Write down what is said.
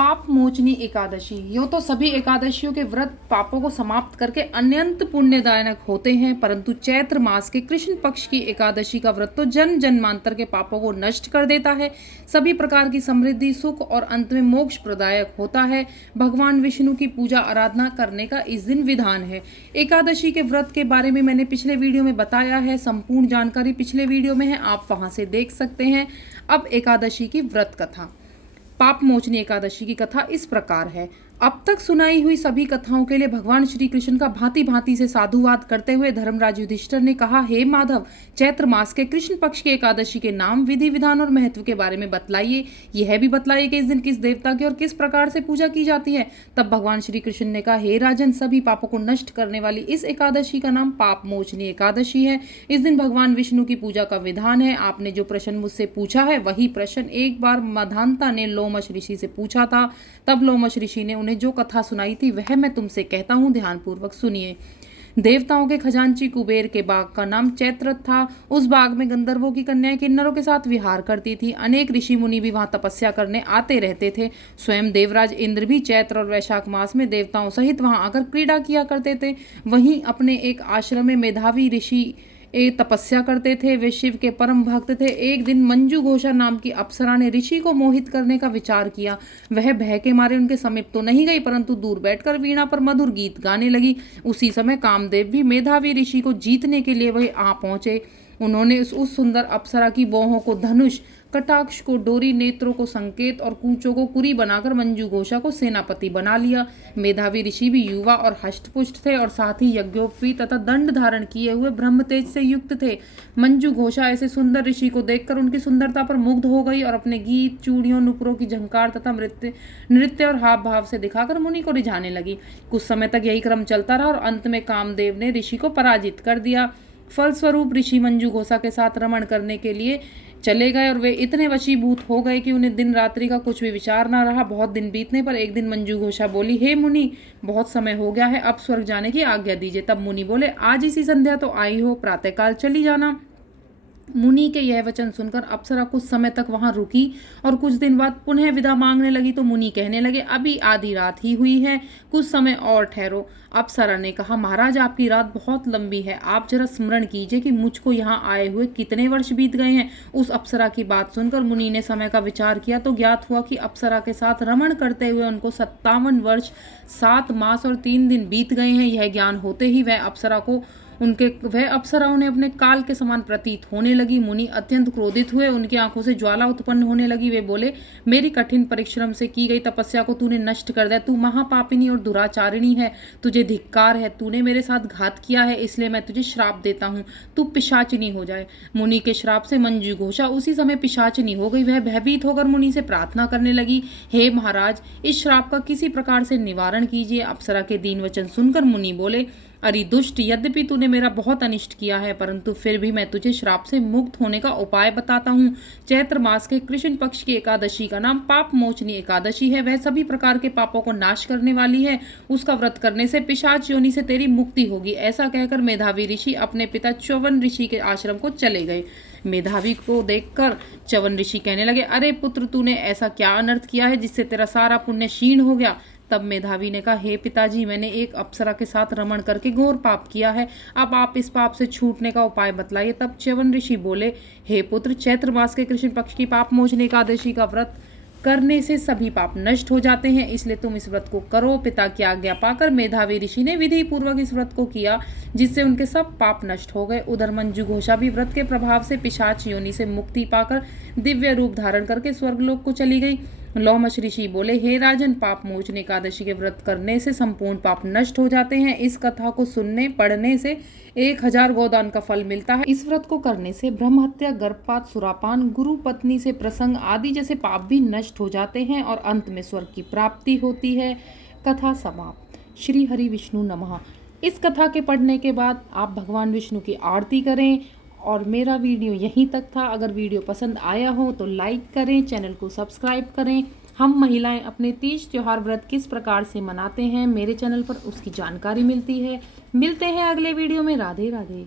पाप मोचनी एकादशी। यूँ तो सभी एकादशियों के व्रत पापों को समाप्त करके अत्यंत पुण्यदायक होते हैं, परंतु चैत्र मास के कृष्ण पक्ष की एकादशी का व्रत तो जन्म जन्मांतर के पापों को नष्ट कर देता है, सभी प्रकार की समृद्धि, सुख और अंत में मोक्ष प्रदायक होता है। भगवान विष्णु की पूजा आराधना करने का इस दिन विधान है। एकादशी के व्रत के बारे में मैंने पिछले वीडियो में बताया है, संपूर्ण जानकारी पिछले वीडियो में है, आप वहां से देख सकते हैं। अब एकादशी की व्रत कथा। पाप मोचनी एकादशी की कथा इस प्रकार है। अब तक सुनाई हुई सभी कथाओं के लिए भगवान श्री कृष्ण का भांति भांति से साधुवाद करते हुए धर्मराज युधिष्ठिर ने कहा, हे माधव, चैत्र मास के कृष्ण पक्ष की एकादशी के नाम, विधि विधान और महत्व के बारे में बतलाइए। यह भी बतलाइए कि इस दिन किस देवता की और किस प्रकार से पूजा की जाती है। तब भगवान श्री कृष्ण ने कहा, हे राजन, सभी पापों को नष्ट करने वाली इस एकादशी का नाम पाप मोचनी एकादशी है। इस दिन भगवान विष्णु की पूजा का विधान है। आपने जो प्रश्न मुझसे पूछा है वही प्रश्न एक बार मधांता ने लोमश ऋषि से पूछा था। तब लोमश ऋषि ने जो कथा सुनाई थी वह मैं तुमसे कहता हूँ, ध्यानपूर्वक सुनिए। देवताओं के खजांची कुबेर के बाग का नाम चैत्र था। उस बाग में गंधर्वों की कन्याएं किन्नरों के साथ विहार करती थी। अनेक ऋषि मुनि भी वहां तपस्या करने आते रहते थे। स्वयं देवराज इंद्र भी चैत्र और वैशाख मास में देवताओं सहित वहां आकर क्रीड़ा किया करते थे। वहीं अपने एक आश्रम में मेधावी ऋषि तपस्या करते थे। वे शिव के परम भक्त थे। एक दिन मंजू घोषा नाम की अप्सरा ने ऋषि को मोहित करने का विचार किया। वह भय के मारे उनके समीप तो नहीं गई, परंतु दूर बैठकर वीणा पर मधुर गीत गाने लगी। उसी समय कामदेव भी मेधावी ऋषि को जीतने के लिए वह आ पहुंचे। उन्होंने उस सुंदर अप्सरा की बाहों को धनुष, कटाक्ष को डोरी, नेत्रों को संकेत और कूचों को कुरी बनाकर मंजू घोषा को सेनापति बना लिया। मेधावी ऋषि भी युवा और हष्टपुष्ट थे और साथ ही यज्ञोपवी तथा दंड धारण किए हुए ब्रह्म तेज से युक्त थे। मंजू घोषा ऐसे सुंदर ऋषि को देखकर उनकी सुंदरता पर मुग्ध हो गई और अपने गीत, चूड़ियों, नुपुरों की झंकार तथा नृत्य और हाव भाव से दिखाकर मुनि को रिझाने लगी। कुछ समय तक यही क्रम चलता रहा और अंत में कामदेव ने ऋषि को पराजित कर दिया। फलस्वरूप ऋषि मंजू घोषा के साथ रमण करने के लिए चले गए और वे इतने वशीभूत हो गए कि उन्हें दिन रात्रि का कुछ भी विचार न रहा। बहुत दिन बीतने पर एक दिन मंजू घोषा बोली, हे मुनि, बहुत समय हो गया है, अब स्वर्ग जाने की आज्ञा दीजिए। तब मुनि बोले, आज इसी संध्या तो आई हो, प्रातःकाल चली जाना। मुनि के यह वचन सुनकर अप्सरा कुछ समय तक वहां रुकी और कुछ दिन बाद पुनः विदा मांगने लगी तो मुनि कहने लगे, अभी आधी रात ही हुई है, कुछ समय और ठहरो। अप्सरा ने कहा, महाराज, आपकी रात बहुत लंबी है, आप जरा स्मरण कीजिए कि मुझको यहाँ आए हुए कितने वर्ष बीत गए हैं। उस अप्सरा की बात सुनकर मुनि ने समय का विचार किया तो ज्ञात हुआ कि अप्सरा के साथ रमण करते हुए उनको 57 वर्ष 7 मास और 3 दिन बीत गए हैं। यह ज्ञान होते ही वह अप्सरा उन्हें अपने काल के समान प्रतीत होने लगी। मुनि अत्यंत क्रोधित हुए, उनकी आंखों से ज्वाला उत्पन्न होने लगी। वे बोले, मेरी कठिन परिश्रम से की गई तपस्या को तूने नष्ट कर दिया। तू महापापिनी और दुराचारिणी है, तुझे धिक्कार है। तूने मेरे साथ घात किया है, इसलिए मैं तुझे श्राप देता हूँ, तू पिशाचिनी हो जाए। मुनि के श्राप से मंजू घोषा उसी समय पिशाचिनी हो गई। वह भयभीत होकर मुनि से प्रार्थना करने लगी, हे महाराज, इस श्राप का किसी प्रकार से निवारण कीजिए। अप्सरा के दीन वचन सुनकर मुनि बोले, अरे दुष्ट, यद्यपि तूने मेरा बहुत अनिष्ट किया है, परंतु फिर भी मैं तुझे श्राप से मुक्त होने का उपाय बताता हूँ। चैत्र मास के कृष्ण पक्ष की एकादशी का नाम पाप मोचनी एकादशी है। वह सभी प्रकार के पापों को नाश करने वाली है। उसका व्रत करने से पिशाच योनि से तेरी मुक्ति होगी। ऐसा कहकर मेधावी ऋषि अपने पिता च्यवन ऋषि के आश्रम को चले गए। मेधावी को देखकर च्यवन ऋषि कहने लगे, अरे पुत्र, तूने ऐसा क्या अनर्थ किया है जिससे तेरा सारा पुण्य क्षीण हो गया। तब मेधावी ने कहा, हे पिताजी, मैंने एक अप्सरा के साथ रमण करके घोर पाप किया है। अब आप इस पाप से छूटने का उपाय बतलाइए। तब च्यवन ऋषि बोले, हे पुत्र, चैत्र मास के कृष्ण पक्ष की पाप मोचनी एकादशी का व्रत करने से सभी पाप नष्ट हो जाते हैं, इसलिए तुम इस व्रत को करो। पिता की आज्ञा पाकर मेधावी ऋषि ने विधि पूर्वक इस व्रत को किया, जिससे उनके सब पाप नष्ट हो गए। उधर मंजू घोषा भी व्रत के प्रभाव से पिशाच योनि से मुक्ति पाकर दिव्य रूप धारण करके स्वर्गलोक को चली गई। लोमश ऋषि बोले, हे राजन, पाप मोचनी एकादशी के व्रत करने से संपूर्ण पाप नष्ट हो जाते हैं। इस कथा को सुनने पढ़ने से 1000 गोदान का फल मिलता है। इस व्रत को करने से ब्रह्म हत्या, गर्भपात, सुरापान, गुरु पत्नी से प्रसंग आदि जैसे पाप भी नष्ट हो जाते हैं और अंत में स्वर्ग की प्राप्ति होती है। कथा समाप्त। श्री हरि विष्णु नमः। इस कथा के पढ़ने के बाद आप भगवान विष्णु की आरती करें। और मेरा वीडियो यहीं तक था। अगर वीडियो पसंद आया हो तो लाइक करें, चैनल को सब्सक्राइब करें। हम महिलाएं अपने तीज त्योहार व्रत किस प्रकार से मनाते हैं, मेरे चैनल पर उसकी जानकारी मिलती है। मिलते हैं अगले वीडियो में। राधे राधे।